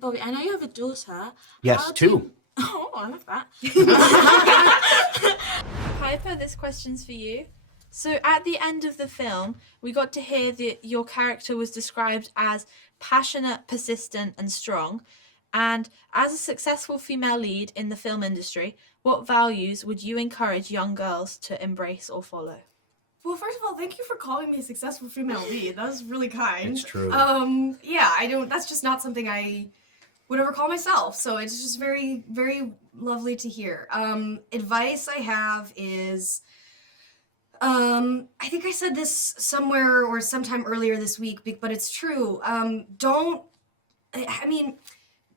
Bobby, I know you have a daughter. Yes, two. Oh, I love that. Piper, this question's for you. So at the end of the film, we got to hear that your character was described as passionate, persistent, and strong. And as a successful female lead in the film industry, what values would you encourage young girls to embrace or follow? Well, first of all, thank you for calling me a successful female lead. That was really kind. It's true. Yeah, that's just not something I would ever call myself. So it's just very, very lovely to hear. Advice I have is, I think I said this somewhere or sometime earlier this week, but it's true.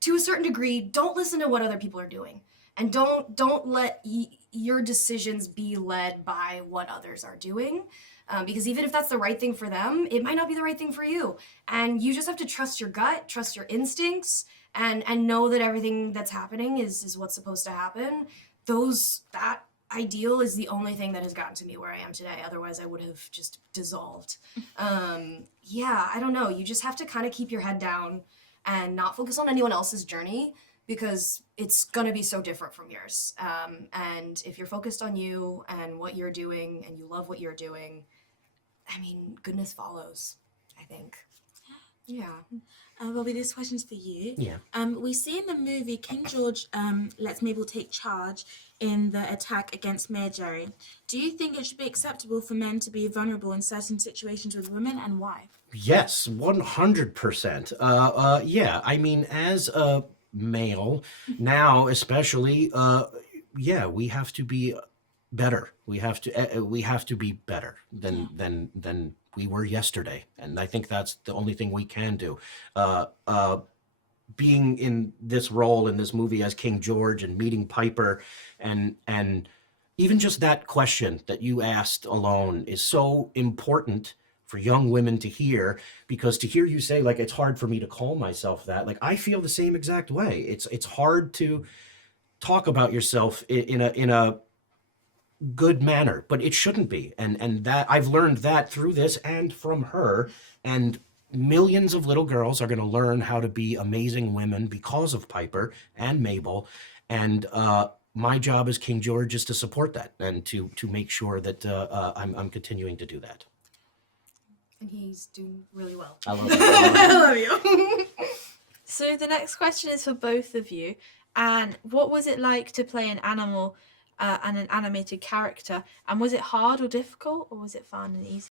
To a certain degree, don't listen to what other people are doing. And don't let your decisions be led by what others are doing. Because even if that's the right thing for them, it might not be the right thing for you. And you just have to trust your gut, trust your instincts, and know that everything that's happening is what's supposed to happen. That ideal is the only thing that has gotten to me where I am today. Otherwise, I would have just dissolved. I don't know. You just have to kind of keep your head down and not focus on anyone else's journey, because it's gonna be so different from yours. And if you're focused on you and what you're doing and you love what you're doing, I mean, goodness follows, I think. Yeah. Bobby, this question's for you. Yeah. We see in the movie King George lets Mabel take charge in the attack against Mayor Jerry. Do you think it should be acceptable for men to be vulnerable in certain situations with women, and why? Yes, 100%. Yeah, I mean, as a male, now especially, we have to be better. We have to be better than we were yesterday, and I think that's the only thing we can do. Being in this role in this movie as King George and meeting Piper, and even just that question that you asked alone is so important for young women to hear, because to hear you say, like, it's hard for me to call myself that, like, I feel the same exact way. It's hard to talk about yourself in a good manner, but it shouldn't be. And that I've learned that through this and from her, and millions of little girls are going to learn how to be amazing women because of Piper and Mabel. And my job as King George is to support that and to make sure that I'm continuing to do that. And he's doing really well. I love you. I love you. So the next question is for both of you. And what was it like to play an animal and an animated character? And was it hard or difficult, or was it fun and easy?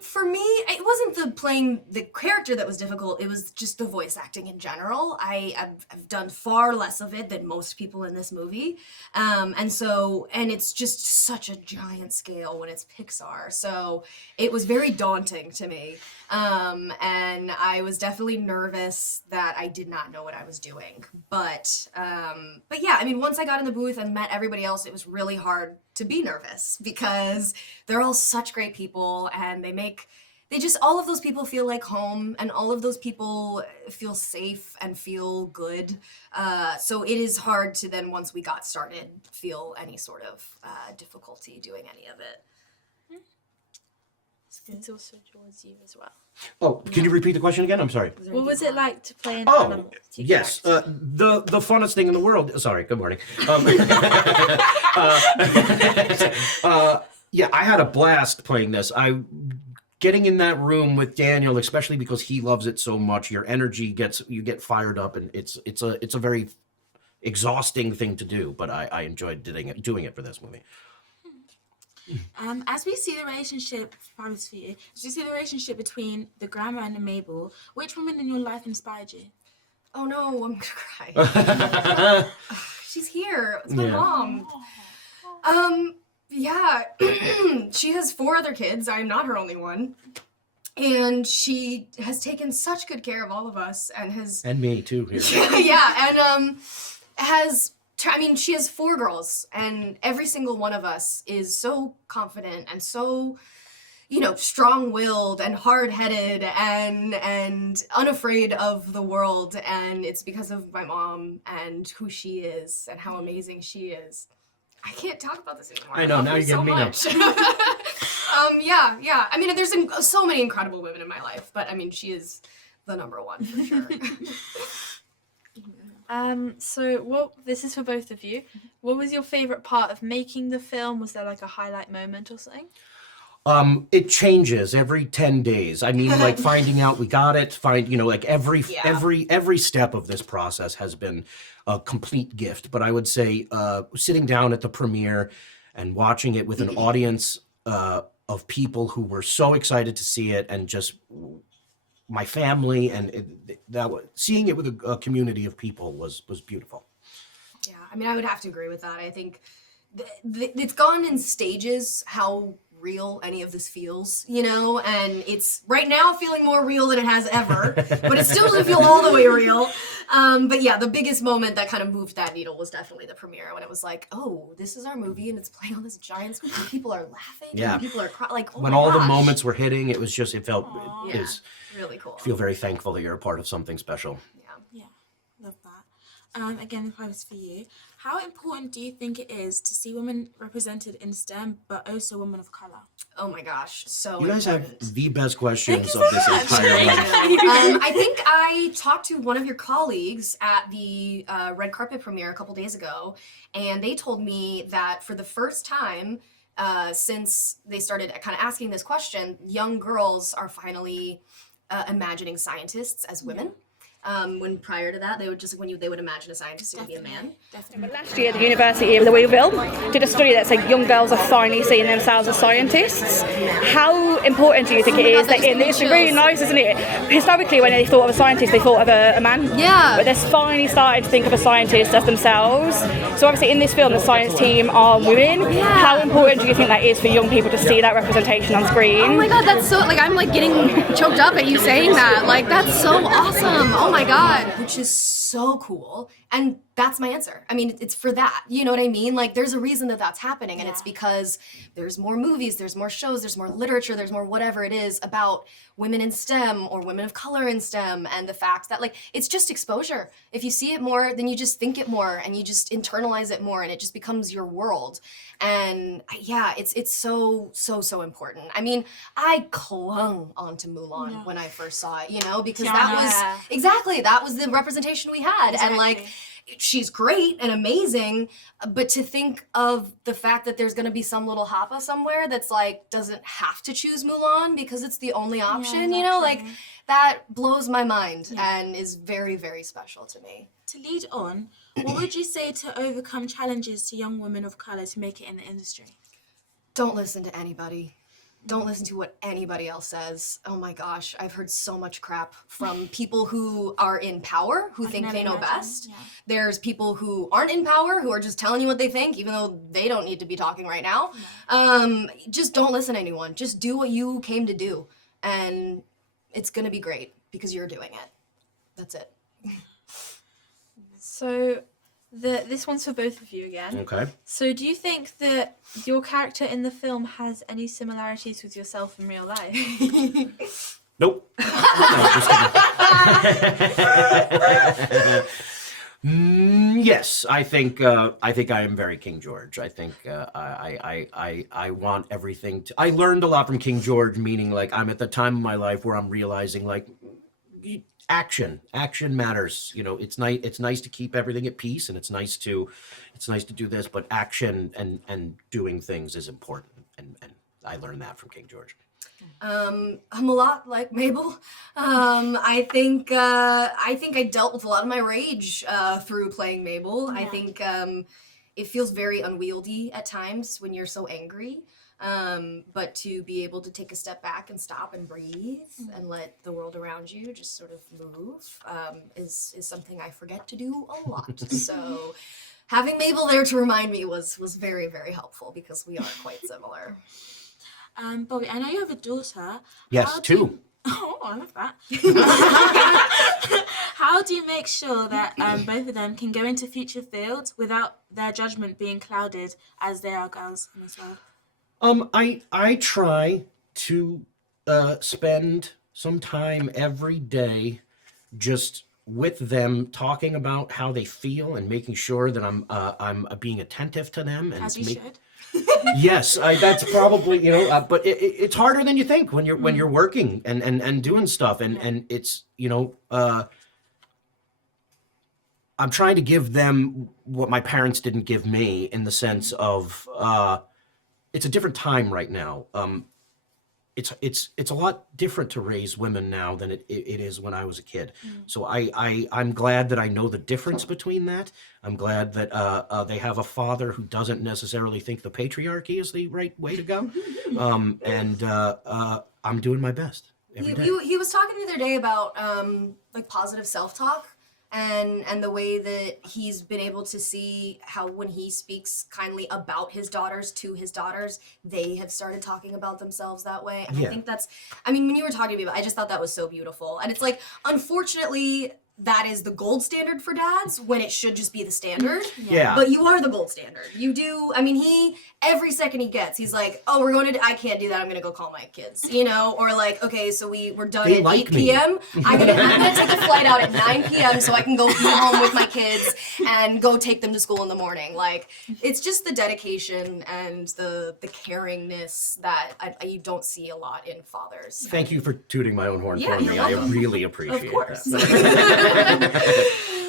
For me, it wasn't the playing the character that was difficult, it was just the voice acting in general. I've done far less of it than most people in this movie. And it's just such a giant scale when it's Pixar. So it was very daunting to me. And I was definitely nervous that I did not know what I was doing. But yeah, I mean, once I got in the booth and met everybody else, it was really hard to be nervous because they're all such great people, and all of those people feel like home, and all of those people feel safe and feel good. So it is hard to then, once we got started, feel any sort of difficulty doing any of it. It's also towards you as well. Oh, can you repeat the question again? I'm sorry. What was it like to play an animal? Yes. The funnest thing in the world. Sorry. Good morning. Yeah, I had a blast playing this. Getting in that room with Daniel, especially because he loves it so much. Your energy you get fired up, and it's a very exhausting thing to do. But I enjoyed doing it for this movie. As we see the relationship, as we see the relationship between the grandma and the Mabel, which woman in your life inspired you? Oh no, I'm gonna cry. She's here. It's my mom. Yeah, she has 4 other kids. I'm not her only one. And she has taken such good care of all of us, and me too. Here. She has 4 girls, and every single one of us is so confident and so, strong-willed and hard-headed and unafraid of the world. And it's because of my mom and who she is and how amazing she is. I can't talk about this anymore. I know, now you're getting me now. Yeah. I mean, there's so many incredible women in my life, but I mean, she is the number one for sure. This is for both of you. What was your favorite part of making the film? Was there like a highlight moment or something? It changes every 10 days. I mean, like finding out we got it, like every step of this process has been a complete gift. But I would say sitting down at the premiere and watching it with an audience of people who were so excited to see it, and just my family, and seeing it with a community of people was beautiful. Yeah, I mean, I would have to agree with that. I think it's gone in stages how real any of this feels, and it's right now feeling more real than it has ever, but it still doesn't feel all the way real. But yeah, the biggest moment that kind of moved that needle was definitely the premiere, when it was like, oh, this is our movie and it's playing on this giant screen and people are laughing and people are crying. Like, oh when my all gosh. the moments were hitting, it was just, it felt, Yeah, really cool. feel very thankful that you're a part of something special. Yeah, love that. Again, if I was for you, how important do you think it is to see women represented in STEM, but also women of color? Oh my gosh, so You guys important. have the best questions of this entire life. I think I talked to one of your colleagues at the red carpet premiere a couple days ago, and they told me that for the first time since they started kind of asking this question, young girls are finally imagining scientists as women. When prior to that, they would just they would imagine a scientist, it would be a man. Definitely. Last year, the University of Louisville did a study that said young girls are finally seeing themselves as scientists. How important do you think it is that it's really nice, isn't it? Historically, when they thought of a scientist, they thought of a man. Yeah. But they're finally starting to think of a scientist as themselves. So obviously, in this film, the science team are women. Yeah. How important do you think that is for young people to see that representation on screen? Oh my god, that's so, I'm getting choked up at you saying that. That's so awesome. Oh my god. Which is so cool. And that's my answer. I mean, it's for that. You know what I mean? There's a reason that that's happening. And it's because there's more movies, there's more shows, there's more literature, there's more whatever it is about women in STEM or women of color in STEM. And the fact that, it's just exposure. If you see it more, then you just think it more and you just internalize it more and it just becomes your world. And it's so important. I mean, I clung onto Mulan when I first saw it, because that was the representation we had. Exactly. And she's great and amazing, but to think of the fact that there's going to be some little hapa somewhere that's doesn't have to choose Mulan because it's the only option, that blows my mind and is very, very special to me. To lead on, what would you say to overcome challenges to young women of color to make it in the industry? Don't listen to anybody. Don't listen to what anybody else says. Oh my gosh, I've heard so much crap from people who are in power, who think they know best. Yeah. There's people who aren't in power, who are just telling you what they think, even though they don't need to be talking right now. Just don't listen to anyone. Just do what you came to do. And it's gonna be great because you're doing it. That's it. So this one's for both of you again. Okay. So do you think that your character in the film has any similarities with yourself in real life? Nope. No, just kidding. Yes, I think I am very King George. I think I want everything to. I learned a lot from King George, meaning I'm at the time of my life where I'm realizing action matters. It's nice to keep everything at peace, and it's nice to do this, but action and doing things is important, and I learned that from King George. I'm a lot like Mabel. I think I dealt with a lot of my rage through playing Mabel. I think it feels very unwieldy at times when you're so angry. But to be able to take a step back and stop and breathe and let the world around you just sort of move is something I forget to do a lot. So having Mabel there to remind me was very, very helpful because we are quite similar. Bobby, I know you have a daughter. Yes, two. Oh, I love that. How do you make sure that both of them can go into future fields without their judgment being clouded as they are girls in this world? I try to spend some time every day just with them, talking about how they feel and making sure that I'm being attentive to them. And As you should. Yes, that's probably but it's harder than you think when you're working and doing stuff, and it's I'm trying to give them what my parents didn't give me, in the sense of it's a different time right now. It's a lot different to raise women now than it is when I was a kid. So I'm glad that I know the difference between that. I'm glad that they have a father who doesn't necessarily think the patriarchy is the right way to go. And I'm doing my best every day. He was talking the other day about like positive self-talk and the way that he's been able to see how when he speaks kindly about his daughters to his daughters, they have started talking about themselves that way. And I think that's, I mean, when you were talking to me about, I just thought that was so beautiful. And it's like, unfortunately, that is the gold standard for dads when it should just be the standard. Yeah. But you are the gold standard. You do, I mean, he, every second he gets, he's like, oh, we're going to, I can't do that, I'm going to go call my kids, you know? Or like, okay, so we're done They at like 8 p.m. me. I'm gonna take a flight out at 9 p.m. so I can go be home with my kids and go take them to school in the morning. Like, it's just the dedication and the caringness that you don't see a lot in fathers. Thank you for tooting my own horn Yeah, for you're me. I welcome. really appreciate Of course. that.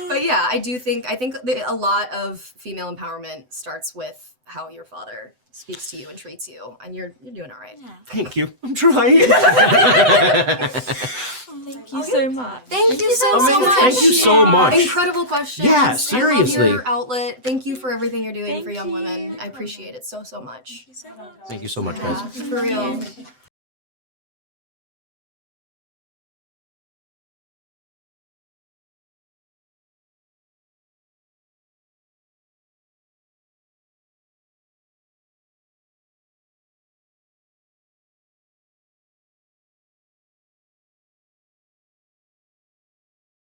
But yeah, I think that a lot of female empowerment starts with how your father speaks to you and treats you, and you're doing all right. Thank you. I'm trying. Thank you so much. Thank you so Amazing. much. Thank you so much. Incredible questions. Yeah, I love seriously. your outlet. Thank you for everything you're doing Thank for young you. women. I appreciate it so much. Thank you so much, guys. For real.